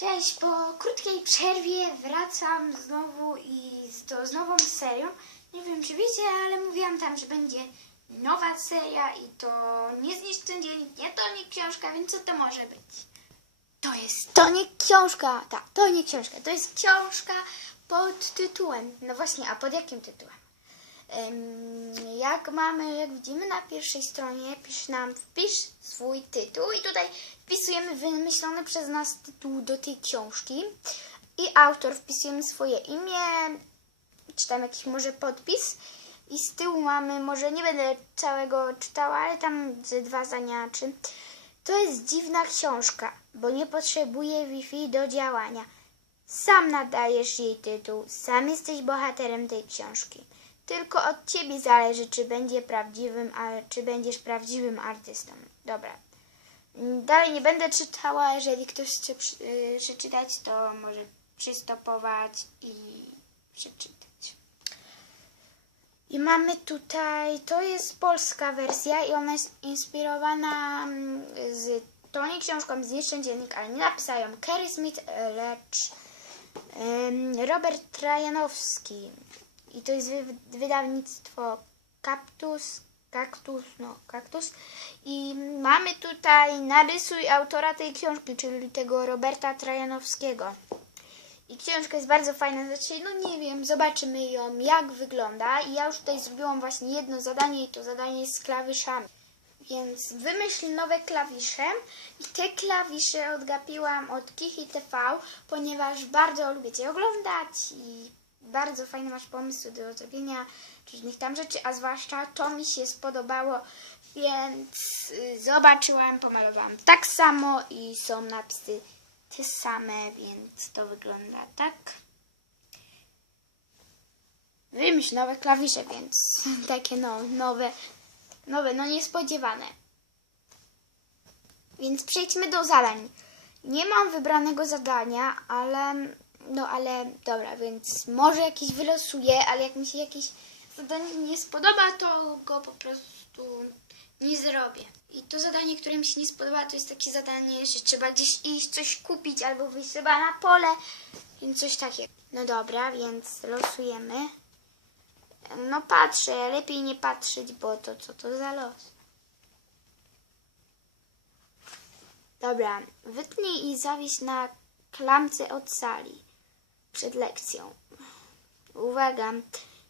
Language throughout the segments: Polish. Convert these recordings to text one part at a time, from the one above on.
Cześć, po krótkiej przerwie wracam znowu i z, to z nową serią. Nie wiem czy wiecie, ale mówiłam tam, że będzie nowa seria i to nie zniszcz ten dziennik, nie to nie książka, więc co to może być? To jest, to nie książka, tak, to nie książka, to jest książka pod tytułem, no właśnie, a pod jakim tytułem? Jak mamy, jak widzimy na pierwszej stronie, pisz nam, wpisz swój tytuł i tutaj wpisujemy wymyślony przez nas tytuł do tej książki i autor wpisujemy swoje imię, czy tam jakiś może podpis i z tyłu mamy, może nie będę całego czytała, ale tam ze dwa zdania, czy to jest dziwna książka, bo nie potrzebuje Wi-Fi do działania. Sam nadajesz jej tytuł, sam jesteś bohaterem tej książki. Tylko od ciebie zależy, czy będzie prawdziwym, a czy będziesz prawdziwym artystą. Dobra. Mm, Dalej nie będę czytała. Jeżeli ktoś chce y, przeczytać, to może przystopować i przeczytać. I mamy tutaj, to jest polska wersja i ona jest inspirowana mm, z tą nie książką Zniszczeń Dziennik, ale nie napisał ją Kerry Smith, lecz em, Robert Trajanowski. I to jest wy- wydawnictwo Kaktus, Kaktus, no Kaktus. I mamy tutaj narysuj autora tej książki, czyli tego Roberta Trajanowskiego. I książka jest bardzo fajna, znaczy, no nie wiem, zobaczymy ją, jak wygląda. I ja już tutaj zrobiłam właśnie jedno zadanie i to zadanie jest z klawiszami. Więc wymyśl nowe klawisze i te klawisze odgapiłam od Kich i TV, ponieważ bardzo lubię Cię oglądać i bardzo fajne masz pomysły do zrobienia różnych tam rzeczy, a zwłaszcza to mi się spodobało, więc y, zobaczyłam, pomalowałam tak samo i są napisy te same, więc to wygląda tak. Wymyśl nowe klawisze, więc takie no, nowe, nowe, no niespodziewane. Więc przejdźmy do zadań. Nie mam wybranego zadania, ale no ale dobra, więc może jakieś wylosuję, ale jak mi się jakieś zadanie nie spodoba, to go po prostu nie zrobię. I to zadanie, które mi się nie spodoba, to jest takie zadanie, że trzeba gdzieś iść, coś kupić albo wyjść trzeba na pole, więc coś takiego. No dobra, więc losujemy. No patrzę, lepiej nie patrzeć, bo to co to za los? Dobra, wytnij i zawieś na klamce od sali przed lekcją. Uwaga,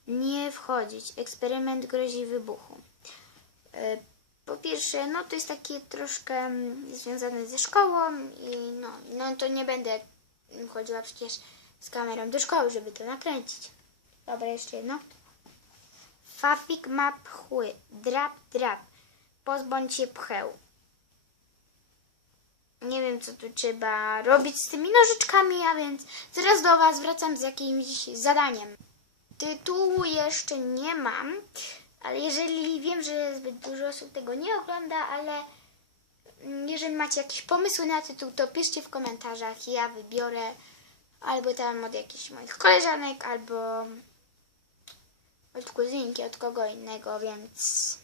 nie wchodzić. Eksperyment grozi wybuchu. E, Po pierwsze, no to jest takie troszkę mm, związane ze szkołą i no, no to nie będę chodziła przecież z kamerą do szkoły, żeby to nakręcić. Dobra, jeszcze jedno. Fafik ma pchły. Drap, drap. Pozbądź się pcheł. Nie wiem, co tu trzeba robić z tymi nożyczkami, a więc zaraz do Was wracam z jakimś zadaniem. Tytułu jeszcze nie mam, ale jeżeli wiem, że zbyt dużo osób tego nie ogląda, ale jeżeli macie jakieś pomysły na tytuł, to piszcie w komentarzach ja wybiorę albo tam od jakichś moich koleżanek, albo od kuzynki, od kogo innego, więc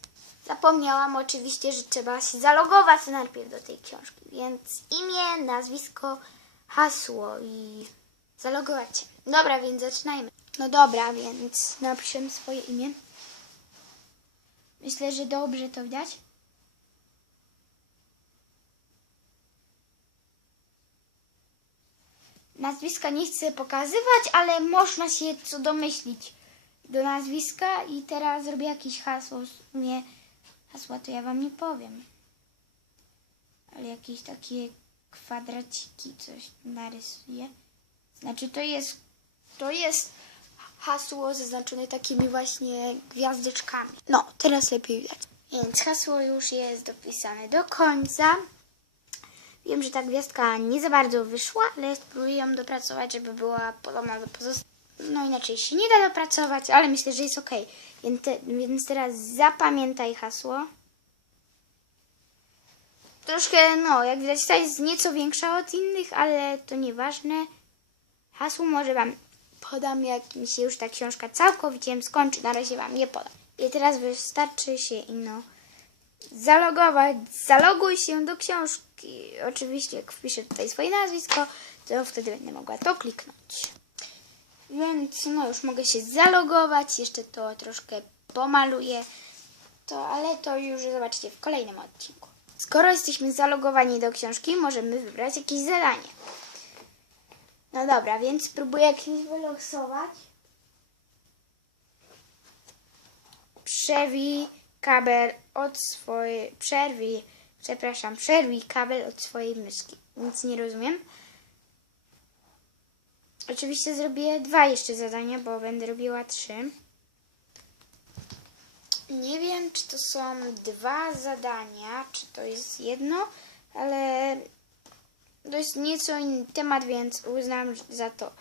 zapomniałam oczywiście, że trzeba się zalogować najpierw do tej książki, więc imię, nazwisko, hasło i zalogować się. Dobra, więc zaczynajmy. No dobra, więc napiszę swoje imię. Myślę, że dobrze to widać. Nazwiska nie chcę pokazywać, ale można się co domyślić do nazwiska i teraz zrobię jakieś hasło. W sumie hasła to ja wam nie powiem. Ale jakieś takie kwadraciki coś narysuję. Znaczy to jest to jest hasło zaznaczone takimi właśnie gwiazdeczkami. No, teraz lepiej widać. Więc hasło już jest dopisane do końca. Wiem, że ta gwiazdka nie za bardzo wyszła, ale spróbuję ją dopracować, żeby była podobna do pozostałych. No inaczej się nie da dopracować, ale myślę, że jest ok. Więc, te, więc teraz zapamiętaj hasło. Troszkę, no, jak widać, ta jest nieco większa od innych, ale to nieważne. Hasło może Wam podam, jak mi się już ta książka całkowicie skończy. Na razie Wam nie podam. I teraz wystarczy się ino zalogować. Zaloguj się do książki. Oczywiście jak wpiszę tutaj swoje nazwisko, to wtedy będę mogła to kliknąć. Więc no już mogę się zalogować, jeszcze to troszkę pomaluję, to, ale to już zobaczycie w kolejnym odcinku. Skoro jesteśmy zalogowani do książki, możemy wybrać jakieś zadanie. No dobra, więc spróbuję jakieś wylosować. Przerwij kabel od swojej. Przerwij, przepraszam, przerwij kabel od swojej myszki. Nic nie rozumiem. Oczywiście zrobię dwa jeszcze zadania, bo będę robiła trzy. Nie wiem, czy to są dwa zadania, czy to jest jedno, ale to jest nieco inny temat, więc uznam za to.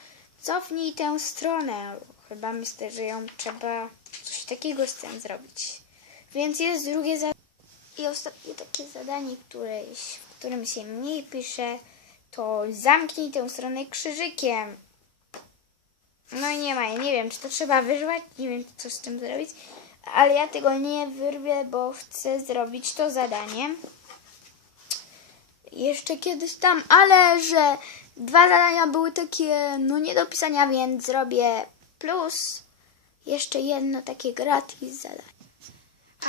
Cofnij tę stronę. Chyba myślę, że ją trzeba coś takiego z tym zrobić. Więc jest drugie zadanie. I ostatnie takie zadanie, które, w którym się mniej pisze, to zamknij tę stronę krzyżykiem. No i nie ma, ja nie wiem, czy to trzeba wyrwać, nie wiem, co z tym zrobić, ale ja tego nie wyrwię, bo chcę zrobić to zadanie jeszcze kiedyś tam, ale że dwa zadania były takie, no nie do pisania, więc zrobię plus jeszcze jedno takie gratis zadanie.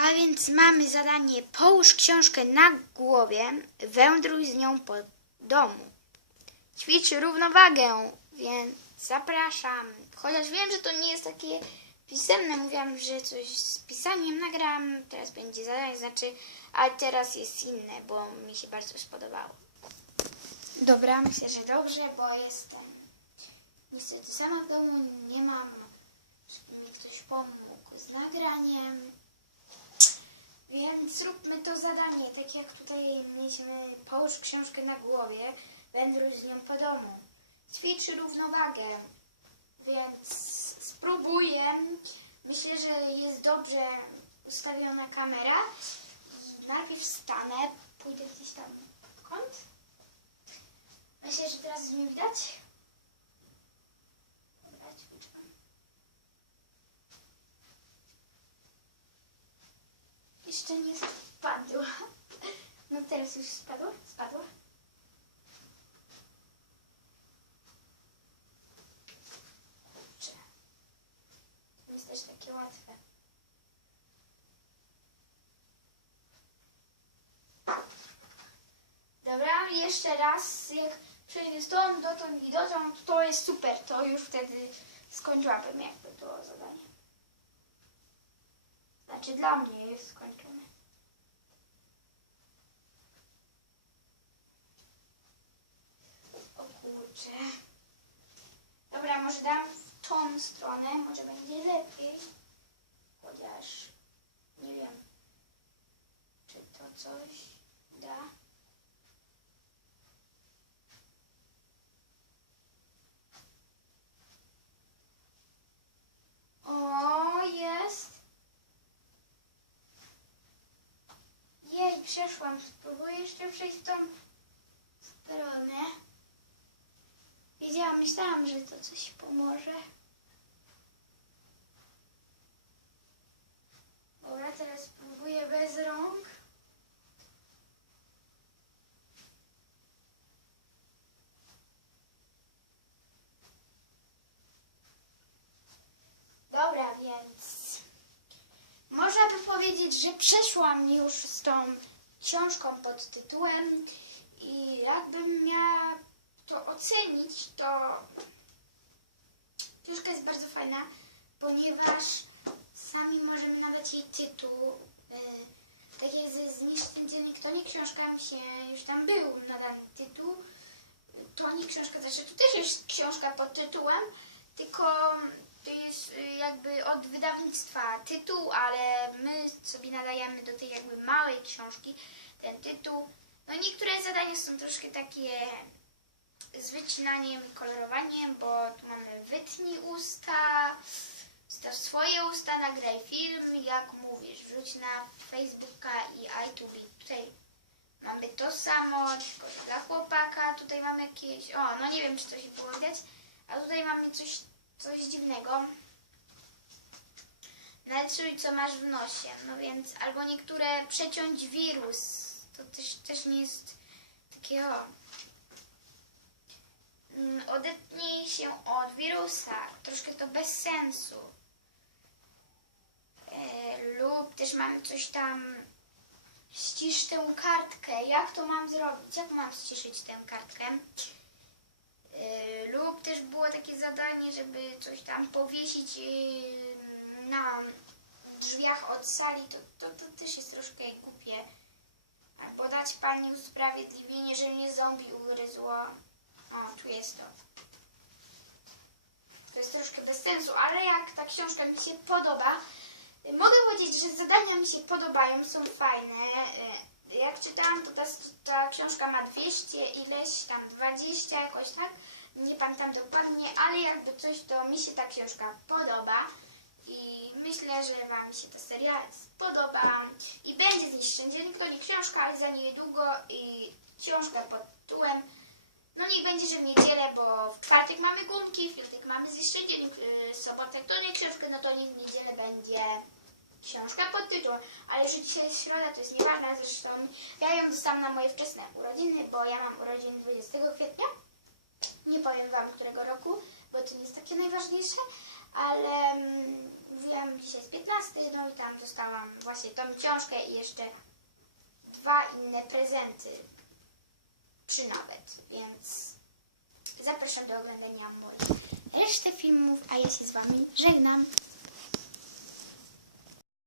A więc mamy zadanie połóż książkę na głowie, wędruj z nią po domu. Ćwicz równowagę, więc zapraszam. Chociaż wiem, że to nie jest takie pisemne, mówiłam, że coś z pisaniem nagram, teraz będzie zadanie, znaczy, a teraz jest inne, bo mi się bardzo spodobało. Dobra, myślę, że dobrze, bo jestem niestety sama w domu, nie mam, żeby mi ktoś pomógł z nagraniem. Więc zróbmy to zadanie, tak jak tutaj mieliśmy, połóż książkę na głowie, wędruj z nią po domu. Ćwicz równowagę, więc spróbuję. Myślę, że jest dobrze ustawiona kamera. Najpierw wstanę, pójdę gdzieś tam w kąt. Myślę, że teraz mnie widać. Jeszcze nie spadła. No teraz już spadła? Spadła? Kurczę. To jest też takie łatwe. Dobra, jeszcze raz, jak przejdę stąd, dotąd i dotąd, to jest super, to już wtedy skończyłabym jakby to zadanie. Znaczy dla mnie jest skończone. O kurczę. Dobra, może dam w tą stronę, może będzie lepiej. Chociaż nie wiem, czy to coś da. O, jest. Jej, przeszłam. Spróbuję jeszcze przejść tą stronę. Wiedziałam, myślałam, że to coś pomoże. Dobra, teraz spróbuję bez rąk. Dobra, więc można by powiedzieć, że przeszłam już z tą książką pod tytułem i jakbym miała to ocenić, to książka jest bardzo fajna, ponieważ sami możemy nadać jej tytuł. Yy, tak jest ze ten dziennik, to nie książka, mi się już tam był nadany tytuł. To nie książka, znaczy to też jest książka pod tytułem, tylko to jest y, jakby od wydawnictwa tytuł, ale my sobie nadajemy do tej jakby małej książki ten tytuł. No niektóre zadania są troszkę takie z wycinaniem kolorowaniem, bo tu mamy wytnij usta, staw swoje usta, nagraj film, jak mówisz, wrzuć na Facebooka i iTunes. Tutaj mamy to samo, tylko dla chłopaka. Tutaj mamy jakieś, o, no nie wiem, czy to się było widać, a tutaj mamy coś, coś dziwnego. Narysuj, co masz w nosie. No więc, albo niektóre przeciąć wirus. To też, też nie jest Takie o. Mm, Odetnij się od wirusa. Troszkę to bez sensu. E, lub też mamy coś tam. Ścisz tę kartkę. Jak to mam zrobić? Jak mam ściszyć tę kartkę? E, lub też było takie zadanie, żeby coś tam powiesić e, na drzwiach od sali. To, to, to też jest troszkę głupie. Albo dać pani usprawiedliwienie, że mnie zombie ugryzło. O, tu jest to. To jest troszkę bez sensu, ale jak ta książka mi się podoba, y, mogę powiedzieć, że zadania mi się podobają, są fajne. Jak czytałam, to ta, ta książka ma 200 ileś, tam 20 jakoś tak. Nie pamiętam dokładnie, ale jakby coś, to mi się ta książka podoba. I myślę, że Wam się ta seria spodoba. I będzie zniszczony dziennik, to nie książka, ale za niedługo i książka pod tytułem no niech będzie, że w niedzielę, bo w czwartek mamy gumki, w piątek mamy zniszczony dziennik, w sobotę to nie książkę, no to niech w niedzielę będzie książka pod tytułem. Ale już dzisiaj jest środa, to jest nieważne, zresztą ja ją dostałam na moje wczesne urodziny, bo ja mam urodziny 20 kwietnia. Nie powiem Wam którego roku, bo to nie jest takie najważniejsze, ale mm, wiem, dzisiaj jest 15, no i tam dostałam właśnie tą książkę i jeszcze dwa inne prezenty trzy nawet, więc zapraszam do oglądania moich resztę filmów, a ja się z Wami żegnam.